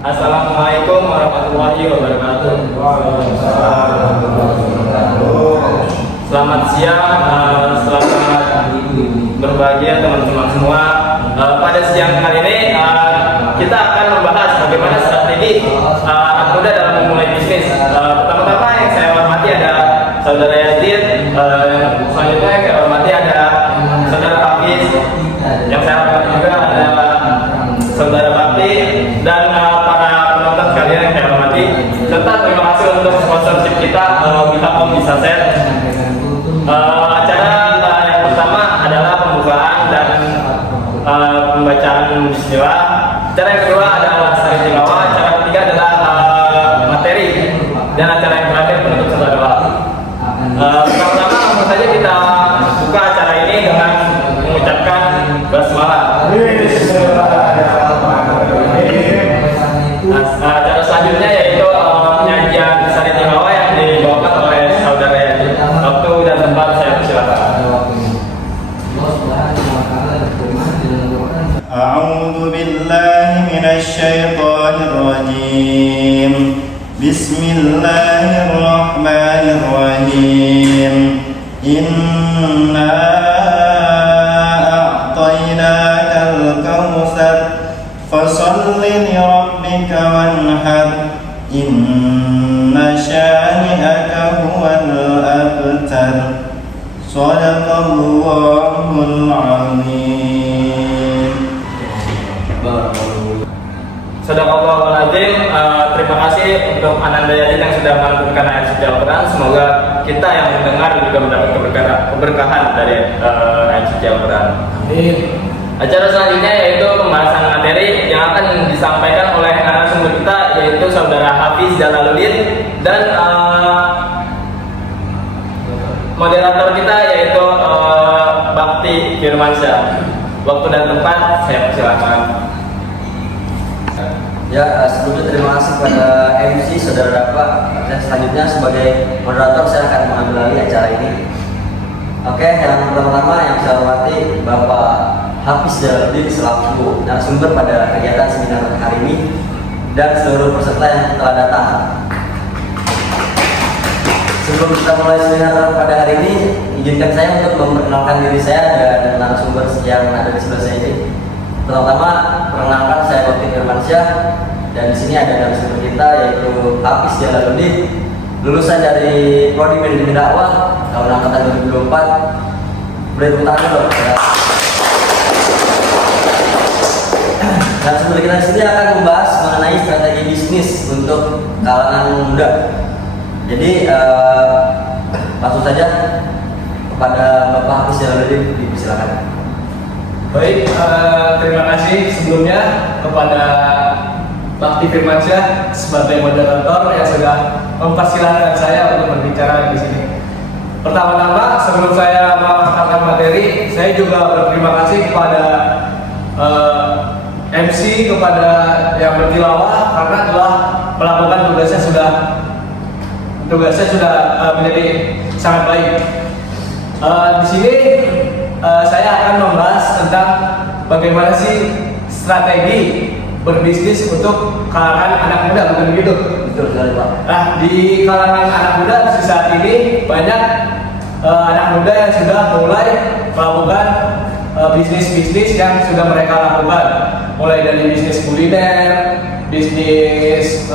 Assalamualaikum warahmatullahi wabarakatuh. Selamat siang, selamat berbahagia teman-teman semua. Pada siang kali ini kita akan membahas bagaimana strategi anak muda dalam memulai bisnis. Pertama-tama yang saya hormati ada Saudara Yazid, selanjutnya yang saya hormati ada Saudara Hafiz, yang saya hormati juga ada Saudara Bakti, dan para penonton sekalian yang saya hormati. Serta terima kasih untuk sponsorship kita, Bihaqom Bisaset. Acara yang pertama adalah pembukaan dan pembacaan bismillah. Acara yang kedua adalah sari tilawah. Acara ketiga adalah materi, dan acara yang terakhir penutup serta doa. Pertama-tama langsung saja kita buka acara ini dengan mengucapkan basmalah. Acara selanjutnya yaitu penyajian sari tilawah yang dibawakan oleh Saudara Yazid. Waktu dan tempat saya persilakan. أعوذ بالله من الشيطان الرجيم بسم الله الرحمن الرحيم إنا أعطيناك الكوثر فصل لربك وانحر إن شانئك هو الأبتر صدق الله العظيم. Sadaqallahul Azim. Terima kasih untuk Ananda Yazid yang sudah melantunkan ayat suci Al-Quran. Semoga kita yang mendengar juga mendapat keberkahan dari ayat suci Al-Quran. Acara selanjutnya yaitu pembahasan materi yang akan disampaikan oleh narasumber kita, yaitu Saudara Hafiz Jalaluddin, dan moderator kita yaitu Bakti Firmansyah. Waktu dan tempat saya persilakan. Ya, sebelumnya terima kasih kepada MC Saudara Dafa. Dan selanjutnya sebagai moderator saya akan mengambil alih acara ini. Oke, yang pertama-tama yang saya hormati Bapak Hafiz Jalaluddin selaku narasumber pada kegiatan seminar hari ini dan seluruh peserta yang telah datang. Sebelum kita mulai seminar pada hari ini, izinkan saya untuk memperkenalkan diri saya dan narasumber yang ada di sebelah saya ini. Pertama, perkenalkan saya Bakti Firmansyah, dan di sini ada narasumber kita yaitu Hafiz Jalaluddin, lulusan dari Prodi Manajemen Dakwah tahun angkatan 2024. Beri tepuk tangan dong. Narasumber kita di sini akan membahas mengenai strategi bisnis untuk kalangan muda. Jadi langsung saja kepada Bapak Hafiz Jalaluddin, dipersilakan. Baik, terima kasih sebelumnya kepada Bakti Firmansyah sebagai moderator yang sudah mempersilahkan saya untuk berbicara di sini. Pertama-tama, sebelum saya mengangkat materi, saya juga berterima kasih kepada MC, kepada yang bertilawah, karena telah melakukan tugasnya sudah menjadi sangat baik. Di sini saya akan membahas tentang bagaimana sih strategi berbisnis untuk kalangan anak muda, bukan begitu? Betul sekali, Pak. Nah, di kalangan anak muda di saat ini banyak anak muda yang sudah mulai melakukan bisnis-bisnis yang sudah mereka lakukan, mulai dari bisnis kuliner, bisnis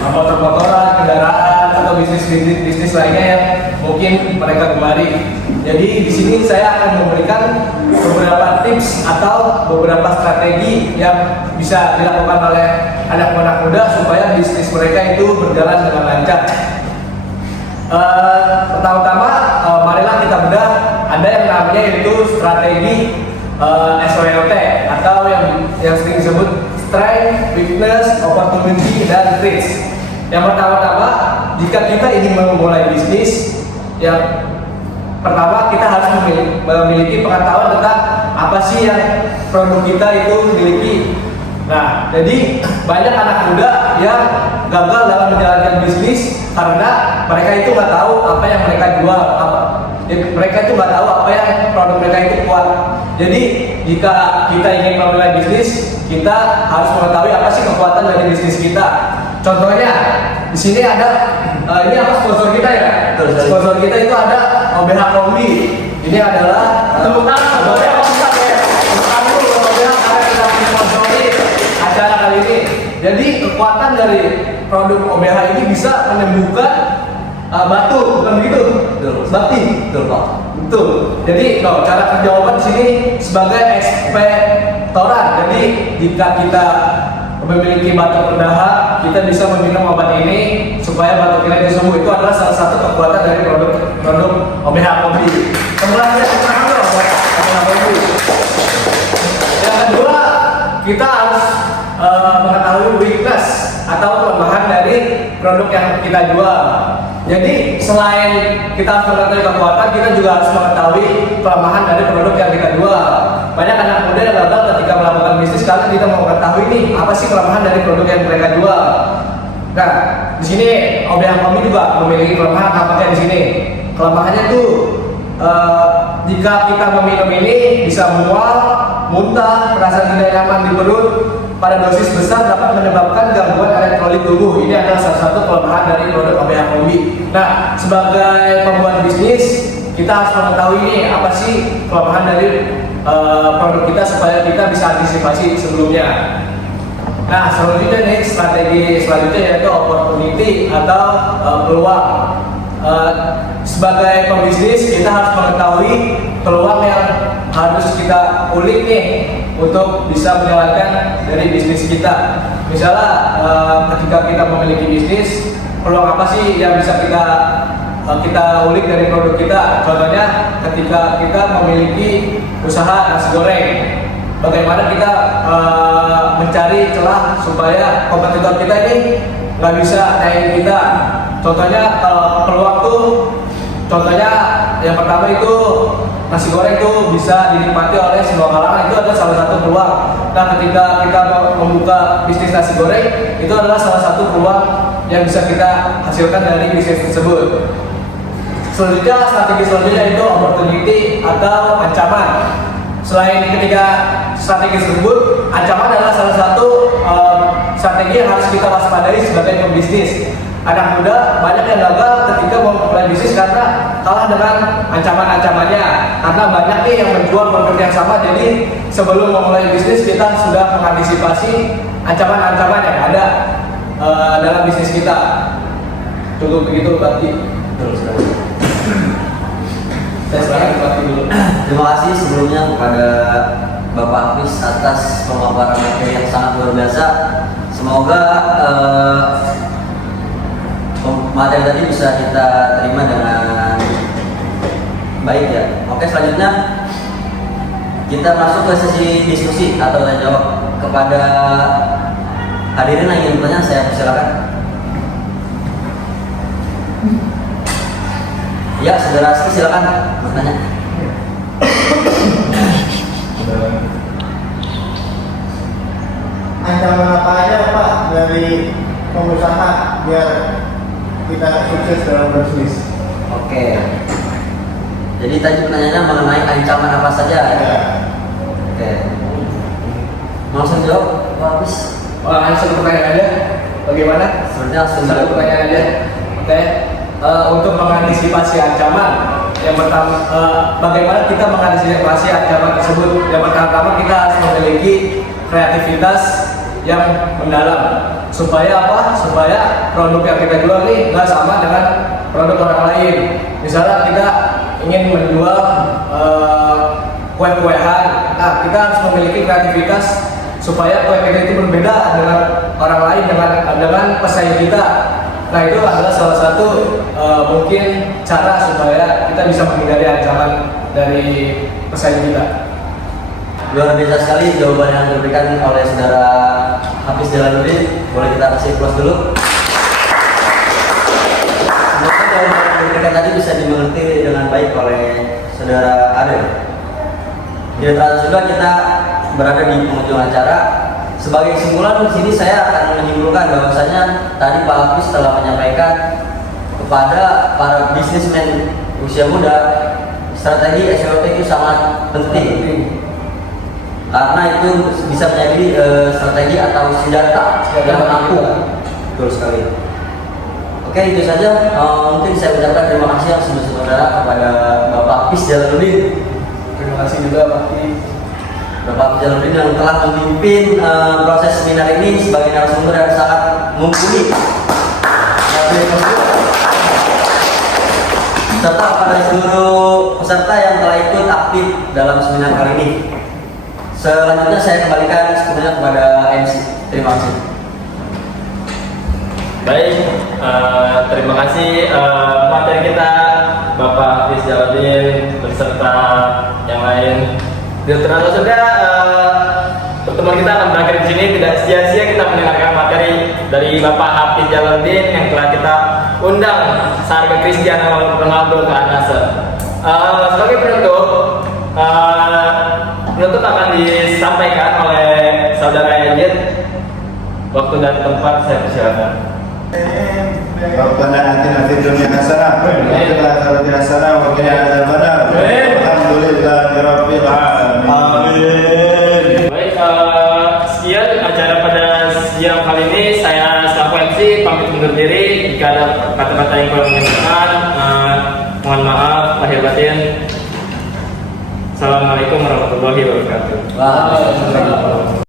motor-motoran, kendaraan, atau bisnis lainnya yang mungkin mereka gemari. Jadi di sini saya akan memberikan beberapa tips atau beberapa strategi yang bisa dilakukan oleh anak-anak muda supaya bisnis mereka itu berjalan dengan lancar. Pertama-tama, marilah kita bedah. Ada yang namanya yaitu strategi SWOT atau yang sering disebut Strength, Weakness, Opportunity, dan Risk. Yang pertama-tama, jika kita ingin memulai bisnis, yang pertama kita harus memiliki pengetahuan tentang apa sih yang produk kita itu miliki. Nah, jadi banyak anak muda yang gagal dalam menjalankan bisnis karena mereka itu nggak tahu apa yang mereka jual. mereka itu nggak tahu apa yang produk mereka itu kuat. Jadi jika kita ingin memulai bisnis, kita harus mengetahui apa sih kekuatan dari bisnis kita. Contohnya di sini ada ini apa sponsor kita ya? Betul. Sponsor kita itu ada OBH Kombi. Ini adalah tepuk tangan OBH Kombi ya. Tepuk tangan dulu OBH karena kita sponsori acara kali ini. Jadi kekuatan dari produk OBH ini bisa menyembuhkan batu, bukan begitu? Betul. Bati. Betul Pak. Betul. Jadi cara kerja obat di sini sebagai ekspektoran. Jadi jika kita memiliki batuk berdahak, kita bisa meminum obat ini supaya batuk kita itu sembuh. Itu adalah salah satu kekuatan dari produk OBH Kombi. Kemudian OBH Kombi. Yang kedua, kita harus mengetahui weakness atau kelemahan dari produk yang kita jual. Jadi selain kita harus mengetahui kekuatan, kita juga harus mengetahui kelemahan dari produk yang kita jual. Banyak anak muda yang gagal ketika melakukan bisnis karena kita mau mengetahui nih apa sih kelemahan dari produk yang mereka jual. Nah, di sini OBH Kombi juga memiliki kelemahan. Apakah di sini kelemahannya tuh jika kita meminum ini bisa mual, muntah, merasa tidak nyaman di perut, pada dosis besar dapat menyebabkan gangguan elektrolit tubuh. Ini adalah salah satu kelemahan dari produk OBH Kombi. Nah, sebagai pembuat bisnis, kita harus mengetahui nih apa sih kelemahan dari produk kita supaya kita bisa antisipasi sebelumnya. Nah, selanjutnya nih strategi selanjutnya yaitu opportunity atau peluang. Sebagai pembisnis kita harus mengetahui peluang yang harus kita ulik nih untuk bisa menjalankan dari bisnis kita. Misalnya ketika kita memiliki bisnis, peluang apa sih yang bisa kita ulik dari produk kita? Contohnya ketika kita memiliki usaha nasi goreng, bagaimana kita mencari celah supaya kompetitor kita ini nggak bisa naik kita. Contohnya peluang tuh, contohnya yang pertama itu nasi goreng tuh bisa dinikmati oleh semua kalangan, itu adalah salah satu peluang. Nah, ketika kita membuka bisnis nasi goreng, itu adalah salah satu peluang yang bisa kita hasilkan dari bisnis tersebut. Selanjutnya, strategi selanjutnya itu opportunity atau ancaman. Selain ketika strategi tersebut, ancaman adalah salah satu strategi yang harus kita waspadai sebagai pembisnis. Anak muda banyak yang gagal ketika memulai bisnis karena kalah dengan ancaman-ancamannya. Karena banyak nih yang menjual produk yang sama, jadi sebelum memulai bisnis kita sudah mengantisipasi ancaman-ancaman yang ada dalam bisnis kita. Cukup begitu, Bakti. Terus. Saya silakan Bakti dulu. Terima kasih sebelumnya kepada Bapak Hafiz atas pemaparan materi yang sangat luar biasa. Semoga materi tadi bisa kita terima dengan baik ya. Oke, selanjutnya kita masuk ke sesi diskusi atau tanya jawab. Kepada hadirin yang ingin bertanya, saya persilakan. Ya, saudara Rizky silakan bertanya. Ancaman apa aja Pak dari pengusaha biar kita sukses dalam bisnis? Oke. Jadi tadi pertanyaannya mengenai ancaman apa saja. Ya. Oke. Langsung jawab, Pak Hafiz. Langsung pertanyaan aja. Bagaimana? Sebenarnya langsung Satu pertanyaan aja. Oke. Untuk mengantisipasi ancaman, yang pertama, bagaimana kita mengantisipasi ancaman tersebut? Yang pertama, kita harus memiliki kreativitas yang mendalam. Supaya apa? Supaya produk yang kita jual ini nggak sama dengan produk orang lain. Misalnya kita ingin menjual kue-kuehan, nah kita harus memiliki kreativitas supaya kue kita itu berbeda dengan orang lain, dengan pesaing kita. Nah, itu adalah salah satu mungkin cara supaya kita bisa menghindari ancaman dari pesaing kita. luar biasa sekali jawaban yang diberikan oleh saudara Hafiz Jalaluddin. Boleh kita kasih plus dulu. Semoga jawaban yang diberikan tadi bisa dimengerti dengan baik oleh saudara Adel. Tidak terasa sudah kita berada di penghujung acara. Sebagai kesimpulan di sini saya akan menyimpulkan bahwasanya tadi Pak Hafiz telah menyampaikan kepada para bisnismen usia muda strategi SWOT itu sangat penting karena itu bisa menjadi strategi atau senjata yang menampung. Betul sekali. Oke, itu saja. Mungkin saya ucapkan terima kasih yang sebesar-besarnya kepada Bapak Hafiz Jalaluddin. Terima kasih juga Pak Hafiz. Bapak Hafiz Jalaluddin yang telah memimpin proses seminar ini sebagai narasumber yang sangat mumpuni. Serta kepada seluruh peserta yang telah ikut aktif dalam seminar kali ini. Selanjutnya saya kembalikan sepenuhnya kepada MC. Terima kasih. Baik, terima kasih materi kita Bapak Hafiz Jalaluddin beserta yang lain. Ternyata sudah pertemuan kita akan berakhir di sini. Tidak sia-sia kita mendengarkan materi dari Bapak Hafiz Jalaluddin yang telah kita undang seharga Cristiano Ronaldo ke Al-Nassr. Sebagai penutup akan disampaikan oleh saudara Yajid. Waktu dan tempat saya persilakan. Rabbana atina fid dunya hasanah wa fil akhirati hasanah wa qina adzabannar. Alhamdulillahi rabbil alamin. Amin. Baik, sekian acara pada siang kali ini. Saya selaku MC pamit undur diri. Jika ada kata-kata yang kurang menyenangkan, mohon maaf lahir batin. Assalamualaikum warahmatullahi wabarakatuh. Waalaikumsalam.